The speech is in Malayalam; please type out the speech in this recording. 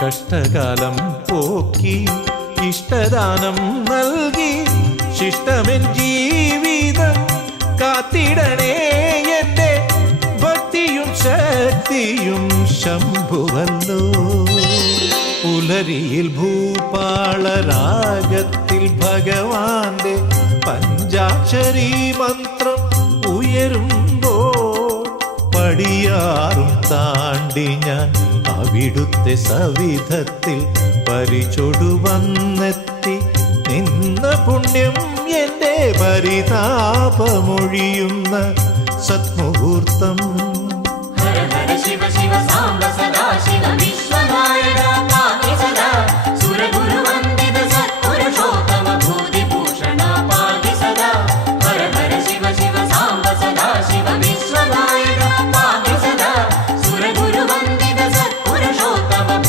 കഷ്ടകാലം പോക്കി ഇഷ്ടദാനം നൽകി ശിഷ്ടമെൻ ജീവിതം കാത്തിടണേ എൻ്റെ ഭക്തിയും ശക്തിയും ശംഭുവല്ലോ. പുലരിയിൽ ഭൂപാളരാഗത്തിൽ ഭഗവാന്റെ പഞ്ചാക്ഷരി മന്ത്രം ഉയരുമ്പോൾ പടിയാറും താണ്ടി ഞാൻ അവിടുത്തെ സവിധത്തിൽ പരിചൊടുവന്നെത്തി നിന്ന പുണ്യം എൻ്റെ പരിതാപമൊഴിയുന്ന സത്മുഹൂർത്തം. ഹര ഹര ശിവ ശിവ സാംബ സദാ ശിവ